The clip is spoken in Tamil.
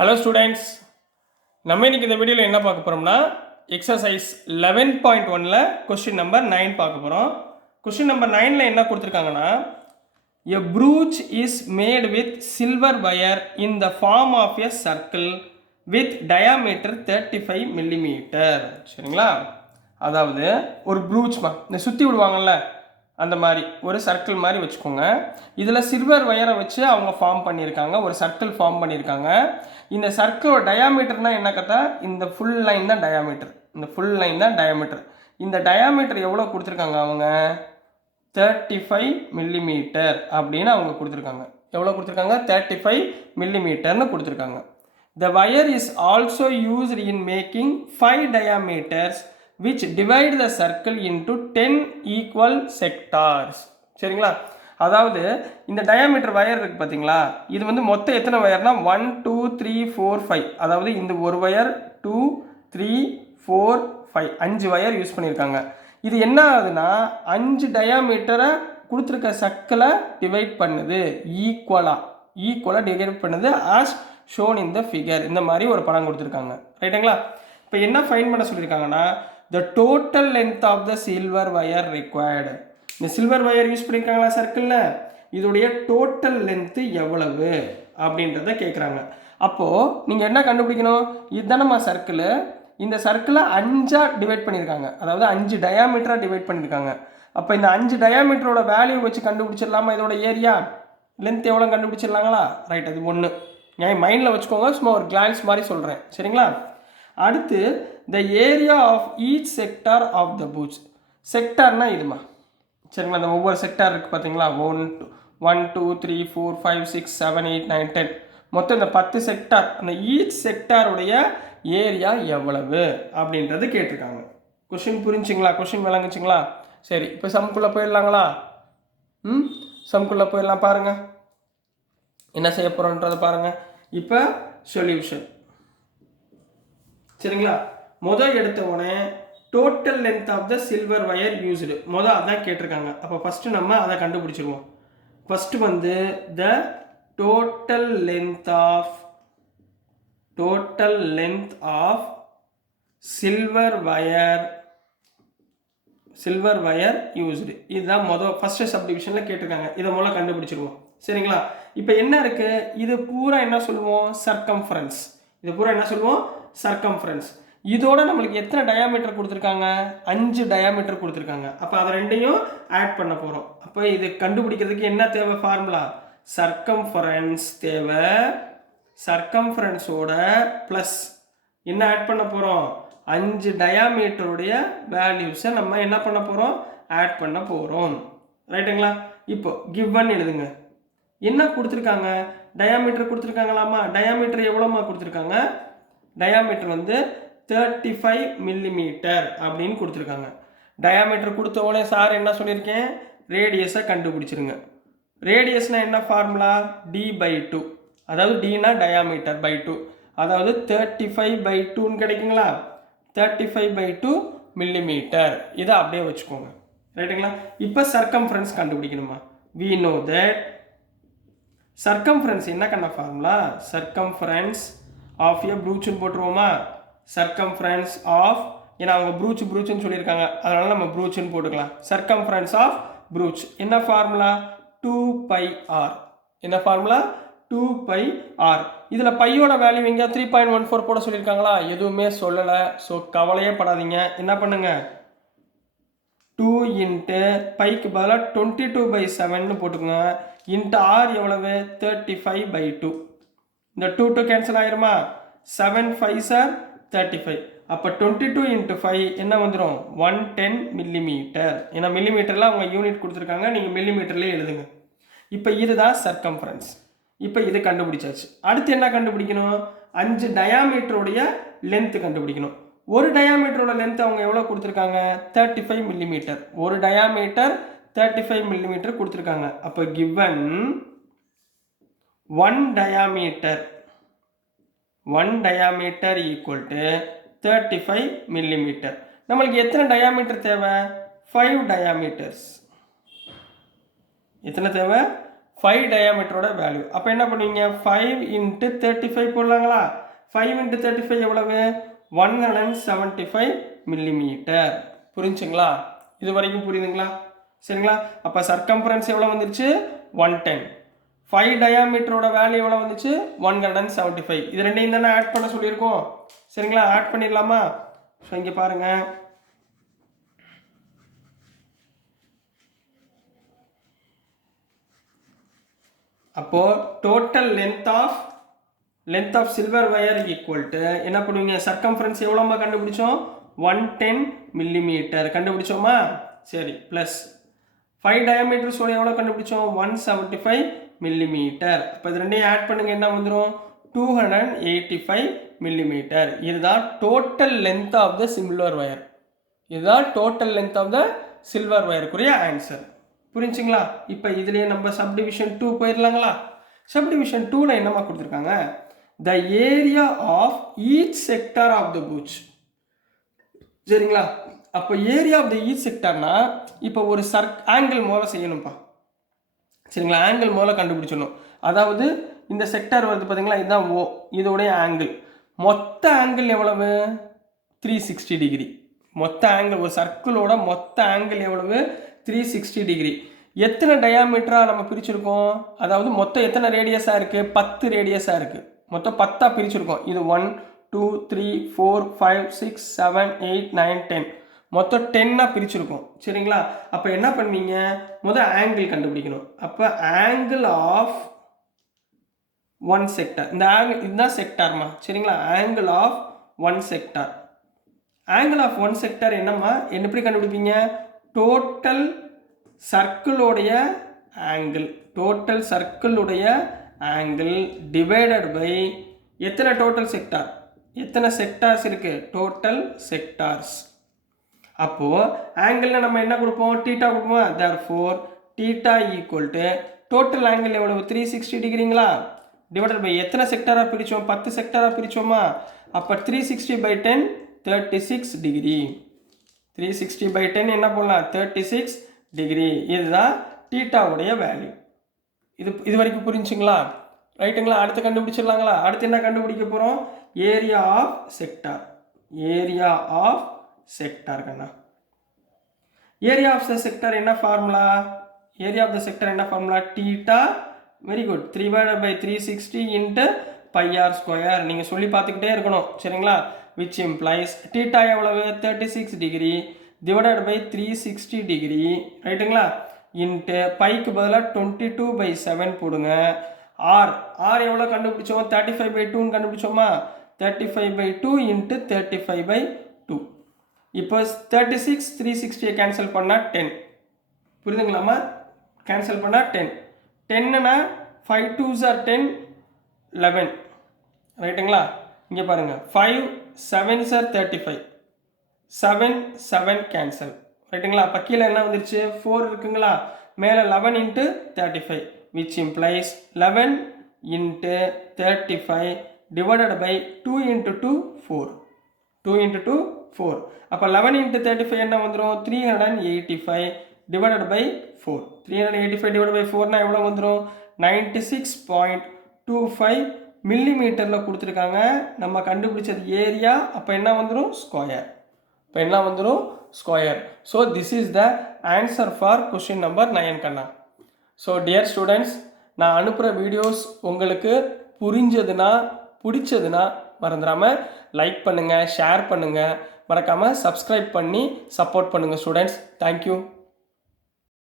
ஹலோ ஸ்டூடெண்ட்ஸ், நம்ம இன்னைக்கு இந்த வீடியோவில் என்ன பார்க்க போகிறோம்னா எக்ஸசைஸ் 11.1ல் கொஸ்டின் நம்பர் 9 பார்க்க போகிறோம். கொஸ்டின் நம்பர் 9ல் என்ன கொடுத்துருக்காங்கன்னா, a brooch is made with silver wire in the form of a circle with diameter 35 millimetre. சரிங்களா? அதாவது ஒரு ப்ரூச்மா, இந்த சுற்றி விடுவாங்கல்ல அந்த மாதிரி ஒரு சர்க்கிள் மாதிரி வச்சுக்கோங்க. இதில் சில்வர் வயரை வச்சு அவங்க ஃபார்ம் பண்ணியிருக்காங்க, ஒரு சர்க்கிள் ஃபார்ம் பண்ணியிருக்காங்க. இந்த சர்க்கிளோட டயாமீட்டர்னால் என்ன கதை, இந்த ஃபுல் லைன் தான் டயாமீட்டர், இந்த ஃபுல் லைன் தான் டயாமீட்டர். இந்த டயாமீட்டர் எவ்வளோ கொடுத்துருக்காங்க, அவங்க 35 மில்லிமீட்டர் அப்படின்னு அவங்க கொடுத்துருக்காங்க. எவ்வளோ கொடுத்துருக்காங்க, 35 மில்லிமீட்டர்னு கொடுத்துருக்காங்க. The wire is also used in making 5 diameters which divide the circle into 10 equal sectors. சரிங்களா? அதாவது இந்த டயாமீட்டர் வயர் இருக்குது பார்த்தீங்களா, இது வந்து மொத்தம் எத்தனை வயர்னா 1 2 3 4 5. அதாவது இந்த ஒரு வயர் 2 3 4 5 5 வயர் யூஸ் பண்ணியிருக்காங்க. இது என்ன ஆகுதுன்னா 5 டயாமீட்டரை கொடுத்துருக்க சர்க்கிளை டிவைட் பண்ணுது, ஈக்குவலாக டிவைட் பண்ணுது as shown in the figure. இந்த மாதிரி ஒரு படம் கொடுத்துருக்காங்க. ரைட்டுங்களா? இப்போ என்ன ஃபைன் பண்ண சொல்லியிருக்காங்கன்னா, the total length of the silver wire required. இந்த சில்வர் வயர் யூஸ் பண்ணியிருக்காங்களா சர்க்கிளில், இதோடைய டோட்டல் லென்த்து எவ்வளவு அப்படின்றத கேட்குறாங்க. அப்போது நீங்கள் என்ன கண்டுபிடிக்கணும், இதுதானம்மா சர்க்கிள், இந்த சர்க்கிளை 5ஆக டிவைட் பண்ணியிருக்காங்க, அதாவது 5 டயாமீட்டராக டிவைட் பண்ணியிருக்காங்க. அப்போ இந்த 5 டயாமீட்டரோட வேல்யூ வச்சு கண்டுபிடிச்சிடலாமா இதோட ஏரியா லென்த் எவ்வளோ கண்டுபிடிச்சிடலாங்களா? ரைட், அது ஒன்று என் மைண்டில் வச்சுக்கோங்க, சும்மா ஒரு கிளான்ஸ் மாதிரி சொல்கிறேன். சரிங்களா? அடுத்து the area of each sector of the brooch. செக்டார்னா இதுமா. சரிங்களா? அந்த ஒவ்வொரு செக்டார் இருக்குது பார்த்தீங்களா, 1 2 3 4 5 6 7 8 9 10, மொத்தம் இந்த 10 செக்டார், அந்த ஈச் செக்டாருடைய ஏரியா எவ்வளவு அப்படின்றது கேட்டிருக்காங்க. கொஷின் புரிஞ்சுங்களா, கொஷின் விளங்குச்சுங்களா? சரி, இப்போ சம்குள்ளே போயிடலாங்களா? சம்குள்ளே போயிடலாம். பாருங்கள் என்ன செய்ய போகிறோன்றதை பாருங்கள். இப்போ சொல்யூஷன். சரிங்களா? முதல் எடுத்த உடனே total length of the silver wire used, அதான் கேட்டிருக்காங்க. அப்போ ஃபஸ்ட்டு நம்ம அதை கண்டுபிடிச்சிருவோம். ஃபஸ்ட்டு வந்து the total length of silver wire used, இதுதான் ஃபஸ்ட்டு சப்டிவிஷனில் கேட்டிருக்காங்க. இதை முதல்ல கண்டுபிடிச்சிருவோம். சரிங்களா? இப்போ என்ன இருக்குது, இது பூரா என்ன சொல்லுவோம், சர்க்கம்ஃபரன்ஸ். இது பூரா என்ன சொல்லுவோம், சர்க்கம்ஃபரன்ஸ். இதோட நம்மளுக்கு எத்தனை டயாமீட்டர் கொடுத்துருக்காங்க, 5 டயாமீட்டர் கொடுத்துருக்காங்க. அப்போ அதை ரெண்டையும் ஆட் பண்ண போகிறோம். அப்போ இது கண்டுபிடிக்கிறதுக்கு என்ன தேவை, ஃபார்முலா சர்க்கம்ஃபரன்ஸ் தேவை. சர்க்கம்ஃபரன்ஸோட ப்ளஸ் என்ன ஆட் பண்ண போகிறோம், 5 டயாமீட்டருடைய வேல்யூஸை நம்ம என்ன பண்ண போகிறோம், ஆட் பண்ண போகிறோம். ரைட்டுங்களா? இப்போ கிவன் எழுதுங்க. என்ன கொடுத்துருக்காங்க, டயாமீட்டர் கொடுத்துருக்காங்களாமா. டயாமீட்டர் எவ்வளோமா கொடுத்துருக்காங்க, டயாமீட்டர் வந்து 35 மில்லிமீட்டர் அப்படின்னு கொடுத்துருக்காங்க. டயாமீட்டர் கொடுத்த உடனே சார் என்ன சொல்லியிருக்கேன், ரேடியஸை கண்டுபிடிச்சிருங்க. ரேடியஸ்னால் என்ன ஃபார்முலா, d/2, அதாவது dனா டயாமீட்டர் பை 2, அதாவது 35/2ன்னு கிடைக்குங்களா, 35/2 மில்லிமீட்டர். இதை அப்படியே வச்சுக்கோங்க. ரைட்டுங்களா? இப்போ சர்க்கம்ஃபரன்ஸ் கண்டுபிடிக்கணுமா. we know that சர்க்கம்ஃபரன்ஸ் என்ன கண்ண ஃபார்முலா, சர்க்கம்ஃபரன்ஸ் ஆஃப் எ ப்ரூச்சுன்னு போட்டுருவோமா. சர்க்கம்ஃபரன்ஸ் ஆஃப், ஏன்னா அவங்க ப்ரூச்சுன்னு சொல்லியிருக்காங்க, அதனால நம்ம ப்ரூச்சுன்னு போட்டுக்கலாம். சர்க்கம்ஃபரன்ஸ் ஆஃப் ப்ரூச் என்ன ஃபார்முலா, 2πr. என்ன ஃபார்முலா, 2πr. இதில் பையோட வேல்யூ எங்கே 3.14 போட சொல்லியிருக்காங்களா, எதுவுமே சொல்லலை. ஸோ கவலையே படாதீங்க. என்ன பண்ணுங்க, 2 இன்ட்டு பைக்கு பதிலாக 22/7 போட்டுக்கோங்க. இன்ட்டு ஆர் எவ்வளவு, 35/2. இந்த 2 கேன்சல் ஆயிருமா, 7 5s are 35. அப்போ 22 இன்ட்டு 5 என்ன வந்துடும், 110 மில்லிமீட்டர். ஏன்னா மில்லிமீட்டரில் அவங்க யூனிட் கொடுத்துருக்காங்க, நீங்கள் மில்லிமீட்டர்லேயே எழுதுங்க. இப்போ இதுதான் சர்க்கம்ஃபரன்ஸ். இப்போ இது கண்டுபிடிச்சாச்சு. அடுத்து என்ன கண்டுபிடிக்கணும், 5 டயாமீட்டருடைய லென்த்து கண்டுபிடிக்கணும். ஒரு டயாமீட்டரோட லென்த் அவங்க எவ்வளோ கொடுத்துருக்காங்க, 35 மில்லிமீட்டர். ஒரு டயாமீட்டர் 35 மில்லிமீட்டர் கொடுத்துருக்காங்க. அப்போ given 1 diameter equal to 35 millimetre. நம்மளுக்கு எத்தனை டயாமீட்டர் தேவை, 5 டயாமீட்டர்ஸ். எத்தனை தேவை, 5 டயாமீட்டரோட வேல்யூ. அப்போ என்ன பண்ணுவீங்க, 5 இன்ட்டு 35 போடலாங்களா? 5 இன்ட்டு 35 எவ்வளவு? 175 மில்லிமீட்டர். புரிஞ்சுங்களா? இது வரைக்கும் புரியுதுங்களா? சரிங்களா? அப்போ சர்க்கம்ஃபரன்ஸ் எவ்வளோ வந்துருச்சு? 110. 5 டயாமீட்டரோட வேல்யூ எவ்வளோ வந்துச்சு? 175. இது ரெண்டையும் தானே ஆட் பண்ண சொல்லியிருக்கோம். சரிங்களா? ஆட் பண்ணிடலாமா? ஸோ இங்கே பாருங்கள், அப்போது total length of silver wire equal to என்ன பண்ணுவீங்க, சர்க்கம்ஃபரன்ஸ் எவ்வளோமா கண்டுபிடிச்சோம்? 110 மில்லிமீட்டர் கண்டுபிடிச்சோமா? சரி, ப்ளஸ் 5 டயாமீட்டர் எவ்வளோ கண்டுபிடிச்சோம்? 175 மில்லிமீட்டர். அப்போ இது ரெண்டையும் ஆட் பண்ணுங்க, என்ன வந்துடும்? 285 மில்லிமீட்டர். இதுதான் total length of the silver wire. இதுதான் டோட்டல் லென்த் ஆஃப் த சில்வர் வயருக்குரிய ஆன்சர். புரிஞ்சுங்களா? இப்போ இதுலேயே நம்ம சப்டிவிஷன் 2 போயிடலாங்களா? சப்டிவிஷன் 2ல் என்னமா கொடுத்துருக்காங்க? The area of each sector of the brooch. சரிங்களா? அப்போ ஏரியா ஆஃப் த ஈச் செக்டார்னா இப்போ ஒரு ஆங்கிள் மூலம் செய்யணும்ப்பா. சரிங்களா? ஆங்கிள் மூலம் கண்டுபிடிச்சிடணும். அதாவது இந்த செக்டார் வருது பார்த்தீங்களா, இதுதான் ஓ, இதோடைய ஆங்கிள். மொத்த ஆங்கிள் எவ்வளவு? 360 டிகிரி. மொத்த ஆங்கிள், ஒரு சர்க்கிளோட மொத்த ஆங்கிள் எவ்வளவு? 360 டிகிரி. எத்தனை டயாமீட்டராக நம்ம பிரிச்சிருக்கோம்? அதாவது மொத்தம் எத்தனை ரேடியஸாக இருக்குது? 10 ரேடியஸாக இருக்குது. மொத்தம் 10ஆக பிரிச்சிருக்கோம். இது 1 2 3 4 5 6 7 8 9 10, மொத்தம் 10ஆக பிரிச்சிருக்கோம். சரிங்களா? அப்போ என்ன பண்ணுவீங்க, முதல் ஆங்கிள் கண்டுபிடிக்கணும். அப்போ ஆங்கிள் ஆஃப் ஒன் செக்டார், இந்த ஆங்கிள் இதுதான் செக்டார்மா. சரிங்களா? Angle of one sector. Angle of one sector என்னம்மா, எப்படி கண்டுபிடிப்பீங்க? டோட்டல் சர்க்கிளுடைய ஆங்கிள், டோட்டல் சர்க்கிளுடைய ஆங்கிள் டிவைடட் பை எத்தனை டோட்டல் செக்டார், எத்தனை செக்டார்ஸ் இருக்கு? Total sectors. அப்போது ஆங்கிளில் நம்ம என்ன கொடுப்போம்? டீட்டா கொடுப்போம். therefore theta equal to total angle எவ்வளவு? 360 டிகிரிங்களா? டிவைடட் பை எத்தனை செக்டாராக பிரித்தோம்? 10 செக்டாராக பிரித்தோமா? அப்போ 360 by 10 36 டிகிரி. 360 by 10 என்ன போடலாம்? 36 டிகிரி. இதுதான் டீட்டாவுடைய வேல்யூ. இது வரைக்கும் புரிஞ்சுங்களா? ரைட்டுங்களா? அடுத்து கண்டுபிடிச்சிடலாங்களா? அடுத்து என்ன கண்டுபிடிக்க போகிறோம்? Area of sector. Area of sector கண்ணா. ஏரியா ஆஃப் த செக்டார் என்ன formula? Area of the sector என்ன formula? Theta. Very good. 3/360 into πr square. நீங்கள் சொல்லி பார்த்துக்கிட்டே இருக்கணும். சரிங்களா? which implies theta எவ்வளவு? 36 டிகிரி divided by 360 டிகிரி. ரைட்டுங்களா? இன்ட்டு பைக்கு பதிலாக 22/7 போடுங்க. ஆர் எவ்வளோ கண்டுபிடிச்சோம்? 35/2 கண்டுபிடிச்சோமா? 35/2 இன்ட்டு 35/2. இப்போ 36 360 கேன்சல் பண்ணால் 10. புரியுதுங்களாமா? கேன்சல் பண்ணால் 10. 10னா 5 2s are 10, 11. ரைட்டுங்களா? இங்கே பாருங்கள், 5 7s are 35, 7 7 கேன்சல். ரைட்டுங்களா? அப்போ கீழே என்ன வந்துருச்சு? 4 இருக்குங்களா? மேலே 11 into 35 which implies 11 into 35 divided by 2 into 2 4. 2 into 2 4. அப்போ 11 இன்ட்டு 35 என்ன வந்துடும்? 385 divided by 4. 385 divided by 4னா எவ்வளோ வந்துடும்? 96.25 மில்லிமீட்டரில் கொடுத்துருக்காங்க. நம்ம கண்டுபிடிச்சது ஏரியா. அப்போ என்ன வந்துடும்? ஸ்கொயர். இப்போ என்ன வந்துடும்? Square. So this is the answer for question number 9 கண்ணா. ஸோ டியர் ஸ்டூடெண்ட்ஸ், நான் அனுப்புகிற வீடியோஸ் உங்களுக்கு புரிஞ்சதுன்னா, பிடிச்சதுன்னா மறந்துடாமல் லைக் பண்ணுங்கள், ஷேர் பண்ணுங்கள், மறக்காமல் சப்ஸ்கிரைப் பண்ணி சப்போர்ட் பண்ணுங்கள் ஸ்டூடெண்ட்ஸ். தேங்க்யூ.